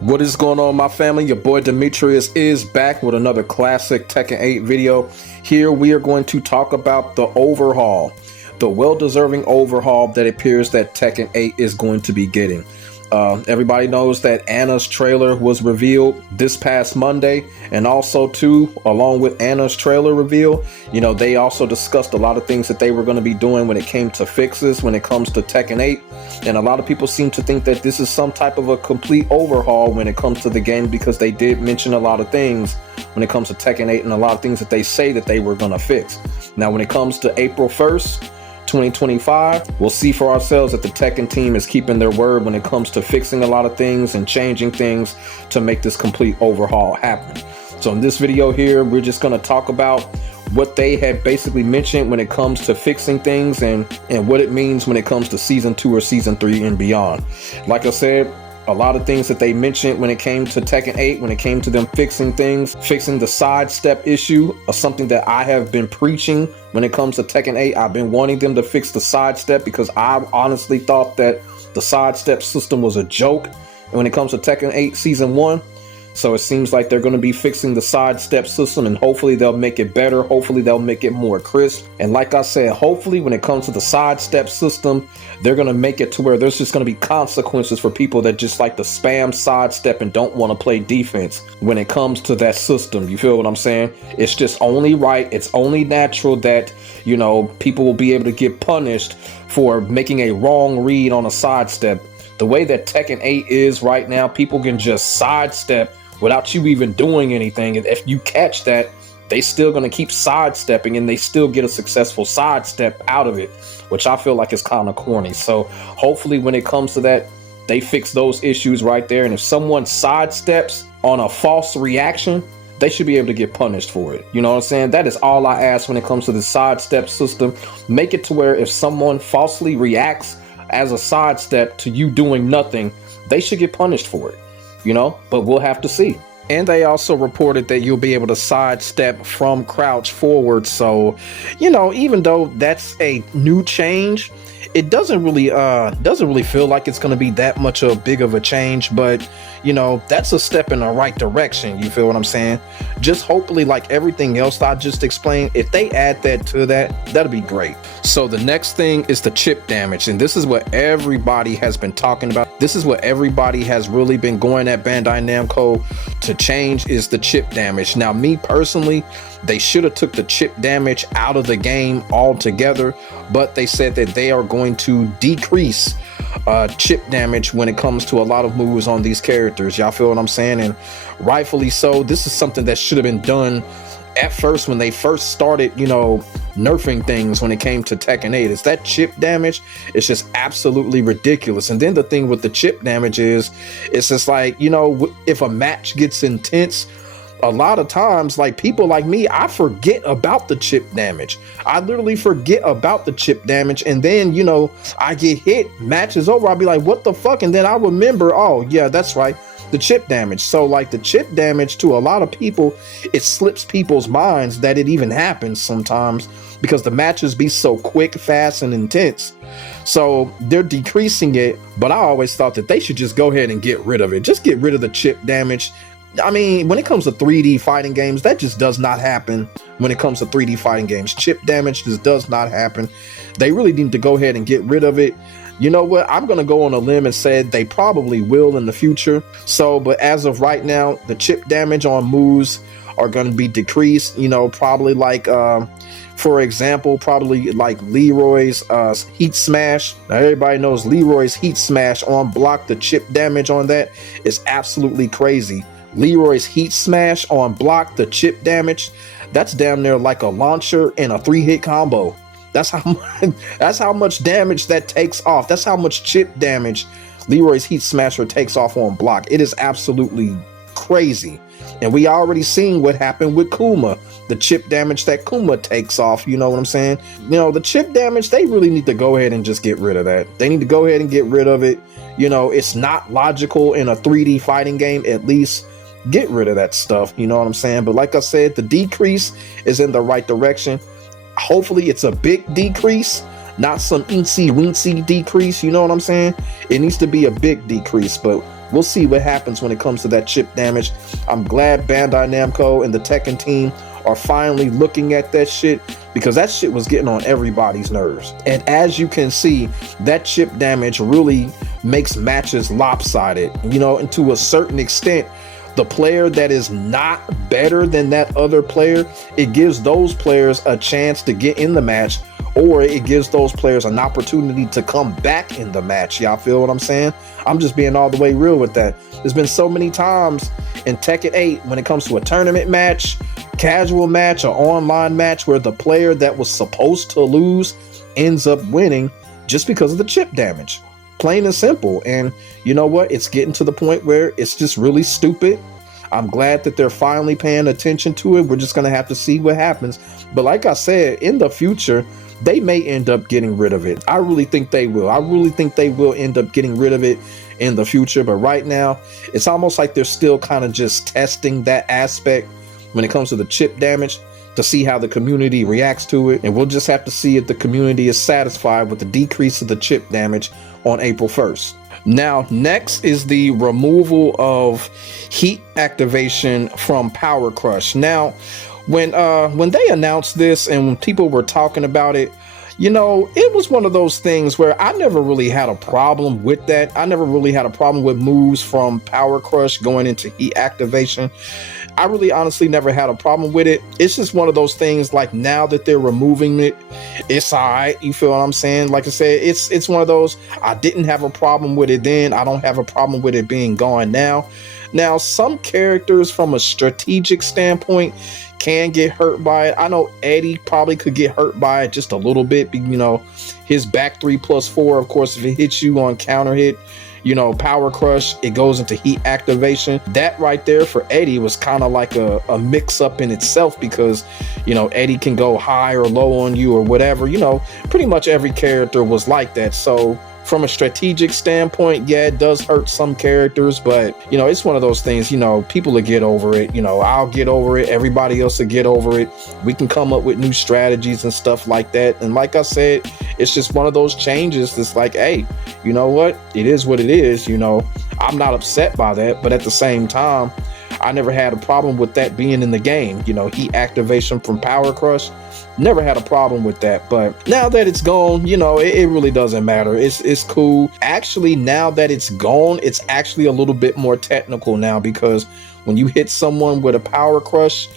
What is going on, my family? Your boy Demetrius is back with another classic Tekken 8 video. Here we are going to talk about the overhaul, the well-deserving overhaul that it appears that Tekken 8 is going to be getting. Everybody knows that Anna's trailer was revealed this past Monday, and also too, along with Anna's trailer reveal, you know, they also discussed a lot of things that they were going to be doing when it came to fixes when it comes to Tekken 8, and a lot of people seem to think that this is some type of a complete overhaul when it comes to the game, because they did mention a lot of things when it comes to Tekken 8 and a lot of things that they say that they were going to fix. Now when it comes to April 1st 2025, we'll see for ourselves that the Tekken team is keeping their word when it comes to fixing a lot of things and changing things to make this complete overhaul happen. So in this video here, we're just going to talk about what they had basically mentioned when it comes to fixing things and what it means when it comes to season 2 or season 3 and beyond. Like I said, a lot of things that they mentioned when it came to Tekken 8, when it came to them fixing things, fixing the sidestep issue, something that I have been preaching when it comes to Tekken 8. I've been wanting them to fix the sidestep because I honestly thought that the sidestep system was a joke when it comes to Tekken 8 Season 1. So it seems like they're going to be fixing the sidestep system, and hopefully they'll make it better. Hopefully they'll make it more crisp. And like I said, hopefully when it comes to the sidestep system, they're going to make it to where there's just going to be consequences for people that just like to spam sidestep and don't want to play defense when it comes to that system. You feel what I'm saying? It's just only right. It's only natural that, you know, people will be able to get punished for making a wrong read on a sidestep. The way that Tekken 8 is right now, people can just sidestep without you even doing anything. And if you catch that, they still going to keep sidestepping and they still get a successful sidestep out of it, which I feel like is kind of corny. So hopefully when it comes to that, they fix those issues right there. And if someone sidesteps on a false reaction, they should be able to get punished for it. You know what I'm saying? That is all I ask when it comes to the sidestep system. Make it to where if someone falsely reacts as a sidestep to you doing nothing, they should get punished for it. You know, but we'll have to see. And they also reported that you'll be able to sidestep from crouch forward. So, you know, even though that's a new change, it doesn't really feel like it's going to be that much of big of a change, but you know, that's a step in the right direction. You feel what I'm saying? Just hopefully, like everything else I just explained, if they add that to that, that'll be great. So the next thing is the chip damage, and this is what everybody has been talking about. This is what everybody has really been going at Bandai Namco to change, is the chip damage. Now, me personally, they should have took the chip damage out of the game altogether, but they said that they are going to decrease chip damage when it comes to a lot of moves on these characters. Y'all feel what I'm saying? And rightfully so. This is something that should have been done at first when they first started, you know, nerfing things when it came to Tekken 8. Is that chip damage? It's just absolutely ridiculous. And then the thing with the chip damage is, it's just like, you know, if a match gets intense, a lot of times, like people like me, I forget about the chip damage. I literally forget about the chip damage, and then, you know, I get hit, match is over, I'll be like, what the fuck? And then I remember, oh yeah, that's right, the chip damage. So like the chip damage, to a lot of people, it slips people's minds that it even happens sometimes, because the matches be so quick, fast, and intense. So they're decreasing it, but I always thought that they should just go ahead and get rid of it. Just get rid of the chip damage. I mean, when it comes to 3D fighting games, that just does not happen. When it comes to 3D fighting games, chip damage just does not happen. They really need to go ahead and get rid of it. You know what? I'm going to go on a limb and say they probably will in the future. So, but as of right now, the chip damage on moves are going to be decreased. You know, probably like, for example, probably like Leroy's Heat Smash. Now, everybody knows Leroy's Heat Smash on block. The chip damage on that is absolutely crazy. Leroy's Heat Smash on block, the chip damage, that's damn near like a launcher and a 3-hit combo. That's how much damage that takes off. That's how much chip damage Leroy's Heat Smasher takes off on block. It is absolutely crazy. And we already seen what happened with Kuma, the chip damage that Kuma takes off. You know what I'm saying? You know, the chip damage, they really need to go ahead and just get rid of that. They need to go ahead and get rid of it. You know, it's not logical in a 3D fighting game. At least get rid of that stuff. You know what I'm saying? But like I said, the decrease is in the right direction. Hopefully it's a big decrease. not some eensy weensy decrease, you know what I'm saying? It needs to be a big decrease, but we'll see what happens when it comes to that chip damage. I'm glad Bandai Namco and the Tekken team are finally looking at that shit, because that shit was getting on everybody's nerves. And as you can see, that chip damage really makes matches lopsided, you know, and to a certain extent, the player that is not better than that other player, it gives those players a chance to get in the match, or it gives those players an opportunity to come back in the match. Y'all feel what I'm saying? I'm just being all the way real with that. There's been so many times in Tekken 8 when it comes to a tournament match, casual match, or online match where the player that was supposed to lose ends up winning just because of the chip damage. Plain and simple. And you know what? It's getting to the point where it's just really stupid. I'm glad that they're finally paying attention to it. We're just going to have to see what happens. But like I said, in the future, they may end up getting rid of it. I really think they will. I really think they will end up getting rid of it in the future. But right now, it's almost like they're still kind of just testing that aspect when it comes to the chip damage, to see how the community reacts to it. And we'll just have to see if the community is satisfied with the decrease of the chip damage on April 1st. Now, next is the removal of heat activation from Power Crush. Now, when they announced this and when people were talking about it, you know, it was one of those things where I never really had a problem with that. I never really had a problem with moves from Power Crush going into heat activation. I really honestly never had a problem with it. It's just one of those things, like, now that they're removing it, it's all right. You feel what I'm saying? Like I said, it's one of those, I didn't have a problem with it then. I don't have a problem with it being gone now. Now, some characters from a strategic standpoint can get hurt by it. I know Eddie probably could get hurt by it just a little bit. You know, his back 3+4, of course, if it hits you on counter hit, you know, Power Crush, it goes into heat activation. That right there for Eddie was kind of like a mix up in itself, because, you know, Eddie can go high or low on you or whatever. You know, pretty much every character was like that. So from a strategic standpoint, yeah, it does hurt some characters, but, you know, it's one of those things, you know, people will get over it. You know, I'll get over it. Everybody else will get over it. We can come up with new strategies and stuff like that. And like I said, it's just one of those changes that's like, hey, you know what? It is what it is. You know, I'm not upset by that, but at the same time, I never had a problem with that being in the game. You know, heat activation from Power Crush, never had a problem with that. But now that it's gone, you know, it really doesn't matter. It's cool. Actually, now that it's gone, it's actually a little bit more technical now, because when you hit someone with a Power Crush,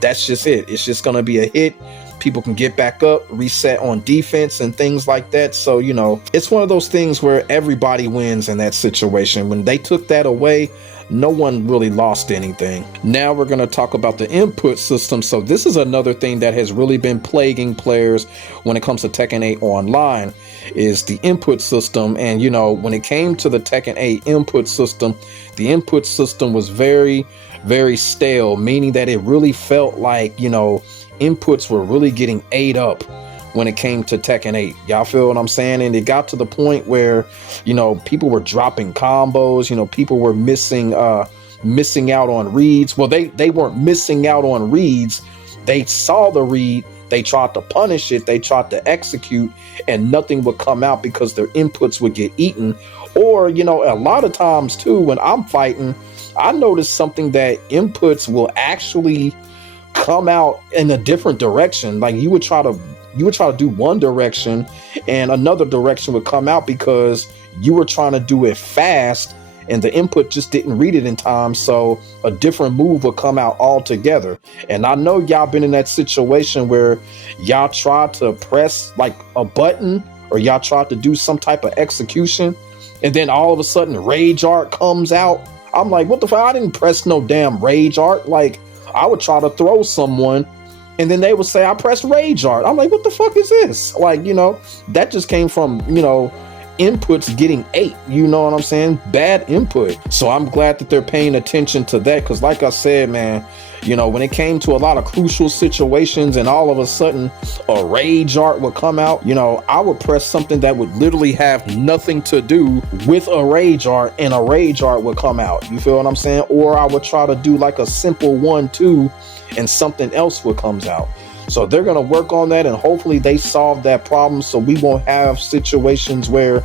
that's just it. It's just going to be a hit. People can get back up, reset on defense and things like that. So, you know, it's one of those things where everybody wins in that situation. When they took that away, no one really lost anything. Now we're going to talk about the input system. So this is another thing that has really been plaguing players when it comes to Tekken 8 online, is the input system. And, you know, when it came to the Tekken 8 input system, the input system was very, very stale, meaning that it really felt like, you know, inputs were really getting ate up when it came to Tekken 8. Y'all feel what I'm saying? And it got to the point where, you know, people were dropping combos, you know, people were missing out on reads. Well, they weren't missing out on reads. They saw the read, they tried to punish it, they tried to execute, and nothing would come out because their inputs would get eaten. Or, you know, a lot of times too, when I'm fighting, I noticed something, that inputs will actually come out in a different direction. Like you would try to do one direction and another direction would come out because you were trying to do it fast and the input just didn't read it in time. So a different move will come out altogether. And I know y'all been in that situation where y'all tried to press like a button, or y'all tried to do some type of execution, and then all of a sudden Rage Art comes out. I'm like, what the fuck? I didn't press no damn Rage Art. Like, I would try to throw someone and then they would say I pressed Rage Art. I'm like, what the fuck is this? Like, you know, that just came from, you know, inputs getting ate, you know what I'm saying? Bad input. So I'm glad that they're paying attention to that, because like I said, man, you know, when it came to a lot of crucial situations and all of a sudden a Rage Art would come out, you know, I would press something that would literally have nothing to do with a Rage Art and a Rage Art would come out. You feel what I'm saying? Or I would try to do like a simple 1-2 and something else would comes out. So they're going to work on that, and hopefully they solve that problem so we won't have situations where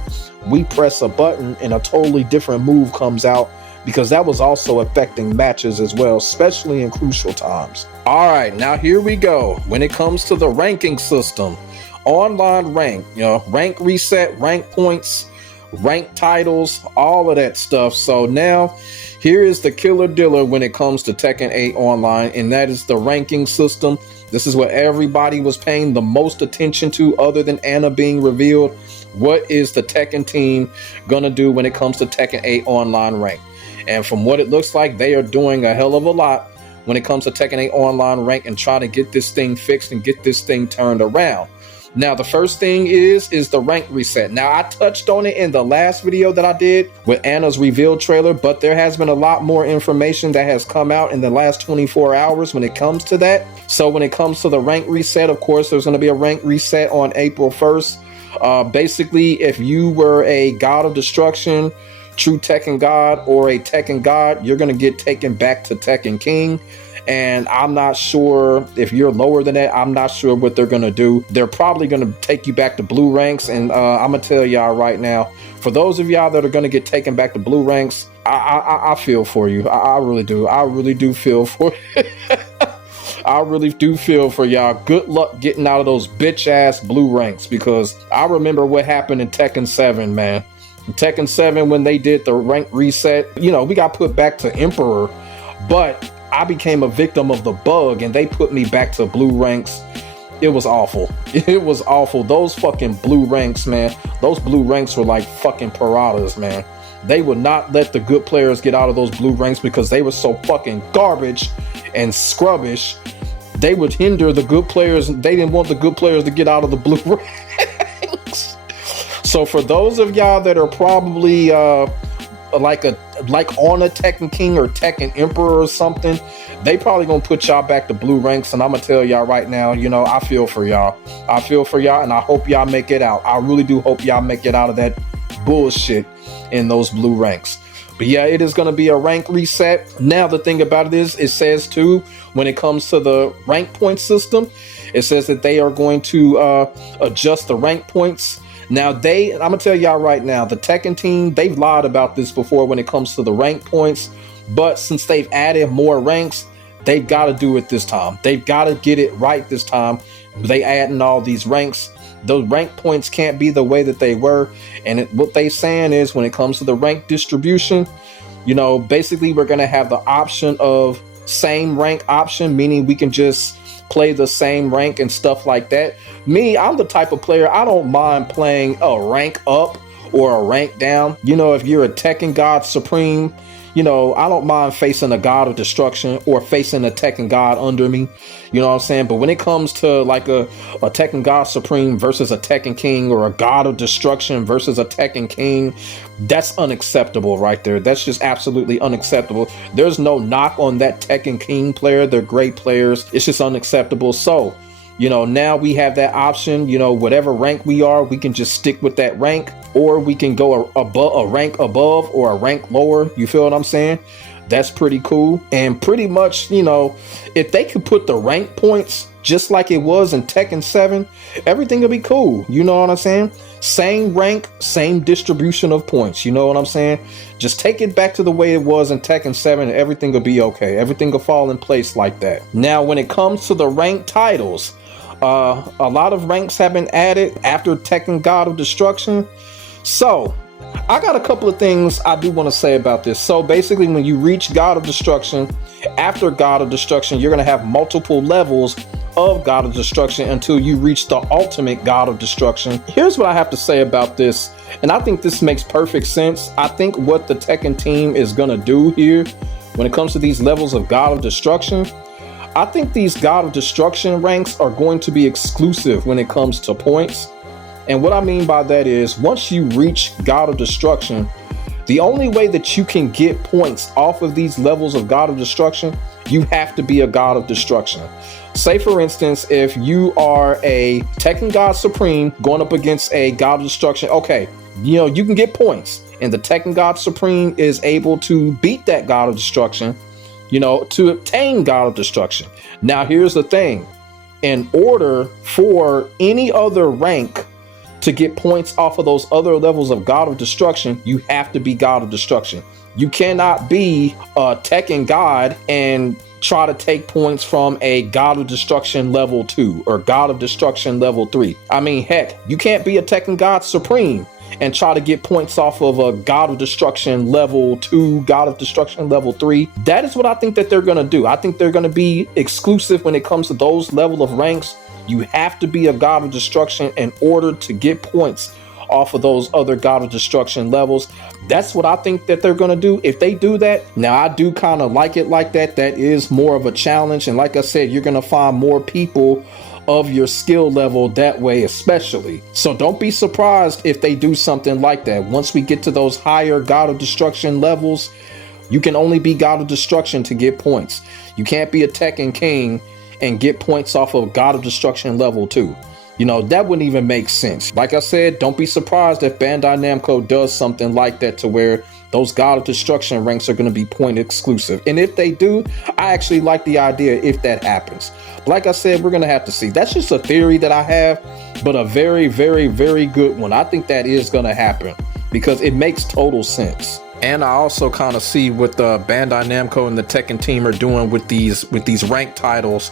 we press a button and a totally different move comes out, because that was also affecting matches as well, especially in crucial times. All right, now here we go. When it comes to the ranking system, online rank, rank reset, rank points, rank titles, all of that stuff. So now here is the killer dealer when it comes to Tekken 8 online, and that is the ranking system. This is what everybody was paying the most attention to, other than Anna being revealed. What is the Tekken team gonna do when it comes to Tekken 8 online rank? And from what it looks like, they are doing a hell of a lot when it comes to Tekken 8 online rank and trying to get this thing fixed and get this thing turned around. Now, the first thing is the rank reset. Now, I touched on it in the last video that I did with Anna's reveal trailer, but there has been a lot more information that has come out in the last 24 hours when it comes to that. So when it comes to the rank reset, of course, there's going to be a rank reset on April 1st. Basically, if you were a God of Destruction, True Tekken God, or a Tekken God, you're going to get taken back to Tekken King. And I'm not sure if you're lower than that. I'm not sure what they're going to do. They're probably going to take you back to blue ranks. And I'm going to tell y'all right now, for those of y'all that are going to get taken back to blue ranks, I feel for you. I really do. I really do feel for you. I really do feel for y'all. Good luck getting out of those bitch ass blue ranks, because I remember what happened in Tekken 7, man. In Tekken 7, when they did the rank reset, we got put back to Emperor, but I became a victim of the bug and they put me back to blue ranks. It was awful. It was awful. Those fucking blue ranks, man. Those blue ranks were like fucking Haradas, man. They would not let the good players get out of those blue ranks because they were so fucking garbage and scrubbish. They would hinder the good players. They didn't want the good players to get out of the blue ranks. So for those of y'all that are probably like on a Tekken King or Tekken Emperor or something, they probably gonna put y'all back to blue ranks. And I'm gonna tell y'all right now, I feel for y'all. I feel for y'all, and I hope y'all make it out. I really do hope y'all make it out of that bullshit in those blue ranks. But yeah, it is gonna be a rank reset. Now the thing about it is, it says too, when it comes to the rank point system, it says that they are going to adjust the rank points. Now I'm gonna tell y'all right now, the Tekken team, they've lied about this before when it comes to the rank points, but since they've added more ranks, they've got to do it this time. They've got to get it right this time. They adding all these ranks. Those rank points can't be the way that they were. And what they saying is, when it comes to the rank distribution, basically we're gonna have the option of same rank option, meaning we can just play the same rank and stuff like that. Me, I'm the type of player, I don't mind playing a rank up or a rank down. If you're a Tekken God Supreme, I don't mind facing a God of Destruction or facing a Tekken God under me. You know what I'm saying? But when it comes to like a Tekken God Supreme versus a Tekken King, or a God of Destruction versus a Tekken King, that's unacceptable right there. That's just absolutely unacceptable. There's no knock on that Tekken King player. They're great players. It's just unacceptable. So, now we have that option. Whatever rank we are, we can just stick with that rank, or we can go a rank above or a rank lower. You feel what I'm saying? That's pretty cool. And pretty much, if they could put the rank points just like it was in Tekken 7, everything will be cool. You know what I'm saying? Same rank, same distribution of points. You know what I'm saying? Just take it back to the way it was in Tekken 7 and everything will be okay. Everything will fall in place like that. Now, when it comes to the rank titles, a lot of ranks have been added after Tekken God of Destruction. So I got a couple of things I do want to say about this. So basically, when you reach God of Destruction, after God of Destruction, you're going to have multiple levels of God of Destruction until you reach the ultimate God of Destruction. Here's what I have to say about this, and I think this makes perfect sense. I think what the Tekken team is going to do here when it comes to these levels of God of Destruction, I think these God of Destruction ranks are going to be exclusive when it comes to points. And what I mean by that is, once you reach God of Destruction, the only way that you can get points off of these levels of God of Destruction, you have to be a God of Destruction. Say, for instance, if you are a Tekken God Supreme going up against a God of Destruction, okay, you can get points, and the Tekken God Supreme is able to beat that God of Destruction, to obtain God of Destruction. Now, here's the thing. in order for any other rank to get points off of those other levels of God of Destruction, you have to be God of Destruction. You cannot be a Tekken God and try to take points from a God of Destruction level 2 or God of Destruction level 3. I mean, heck, you can't be a Tekken God Supreme and try to get points off of a God of Destruction level 2, God of Destruction level 3. That is what I think that they're going to do. I think they're going to be exclusive when it comes to those level of ranks. You have to be a God of Destruction in order to get points off of those other God of Destruction levels. That's what I think that they're going to do. If they do that, now I do kind of like it like that. That is more of a challenge. And like I said, you're going to find more people of your skill level that way, especially. So don't be surprised if they do something like that. Once we get to those higher God of Destruction levels, you can only be God of Destruction to get points. You can't be a Tekken King and get points off of God of Destruction level 2. You know, that wouldn't even make sense. Like I said, don't be surprised if Bandai Namco does something like that to where those God of Destruction ranks are going to be point exclusive. And if they do, I actually like the idea if that happens. Like I said, we're going to have to see. That's just a theory that I have, but a very, very, very good one. I think that is going to happen because it makes total sense. And I also kind of see what the Bandai Namco and the Tekken team are doing with these rank titles,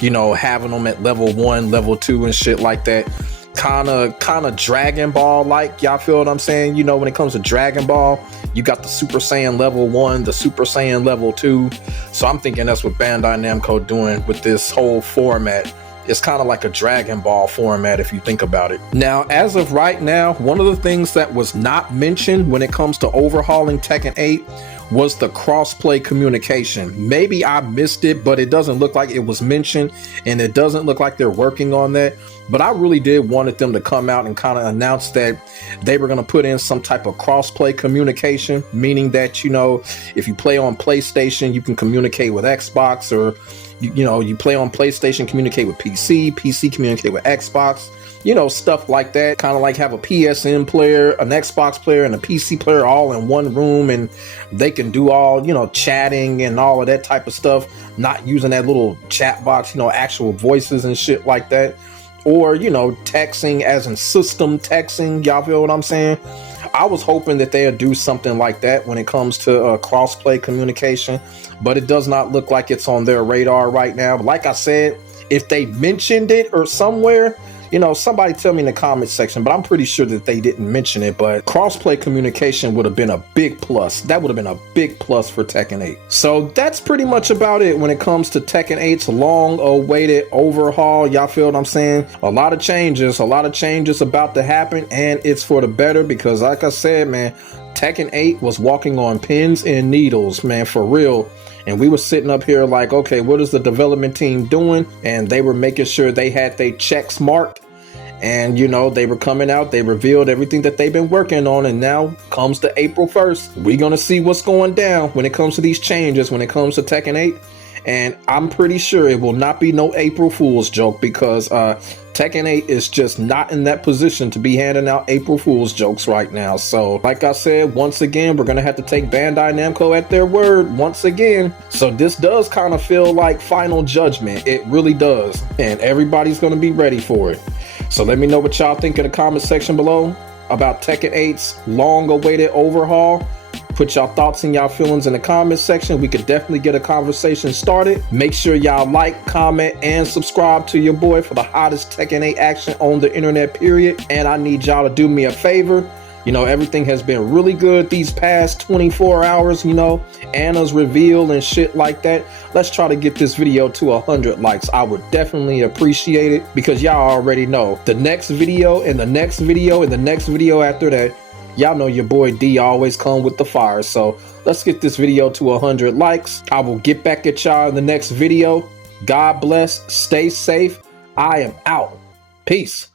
you know, having them at level 1, level 2 and shit like that. Kind of Dragon Ball like, y'all feel what I'm saying? You know, when it comes to Dragon Ball, you got the Super Saiyan level 1, the Super Saiyan level 2. So I'm thinking that's what Bandai Namco doing with this whole format. It's kind of like a Dragon Ball format if you think about it. Now, as of right now, one of the things that was not mentioned when it comes to overhauling Tekken 8 was the crossplay communication. Maybe I missed it, but it doesn't look like it was mentioned, and it doesn't look like they're working on that. But I really did wanted them to come out and kind of announce that they were going to put in some type of crossplay communication, meaning that, you know, if you play on PlayStation, you can communicate with Xbox, or you know, you play on PlayStation, communicate with PC communicate with Xbox, you know, stuff like that. Kind of like have a PSN player, an Xbox player, and a PC player all in one room, and they can do all, you know, chatting and all of that type of stuff, not using that little chat box, you know, actual voices and shit like that. Or, you know, texting as in system texting, y'all feel what I'm saying? I was hoping that they'd do something like that when it comes to crossplay communication, but it does not look like it's on their radar right now. But like I said, if they mentioned it or somewhere, you know, somebody tell me in the comment section, but I'm pretty sure that they didn't mention it. But crossplay communication would have been a big plus. That would have been a big plus for Tekken 8. So that's pretty much about it when it comes to Tekken 8's long-awaited overhaul. Y'all feel what I'm saying? A lot of changes about to happen, and it's for the better because, like I said, man, Tekken 8 was walking on pins and needles, man, for real. And we were sitting up here like, okay, what is the development team doing? And they were making sure they had their checks marked. And, you know, they were coming out, they revealed everything that they've been working on. And now comes to April 1st. We're going to see what's going down when it comes to these changes, when it comes to Tekken 8. And I'm pretty sure it will not be no April Fool's joke because Tekken 8 is just not in that position to be handing out April Fool's jokes right now. So like I said, once again, we're going to have to take Bandai Namco at their word once again. So this does kind of feel like Final Judgment. It really does. And everybody's going to be ready for it. So let me know what y'all think in the comment section below about Tekken 8's long-awaited overhaul. Put y'all thoughts and y'all feelings in the comment section. We could definitely get a conversation started. Make sure y'all like, comment, and subscribe to your boy for the hottest Tekken 8 action on the internet, period. And I need y'all to do me a favor. You know, everything has been really good these past 24 hours, you know, Anna's reveal and shit like that. Let's try to get this video to 100 likes. I would definitely appreciate it because y'all already know the next video and the next video and the next video after that, y'all know your boy D always come with the fire. So let's get this video to 100 likes. I will get back at y'all in the next video. God bless. Stay safe. I am out. Peace.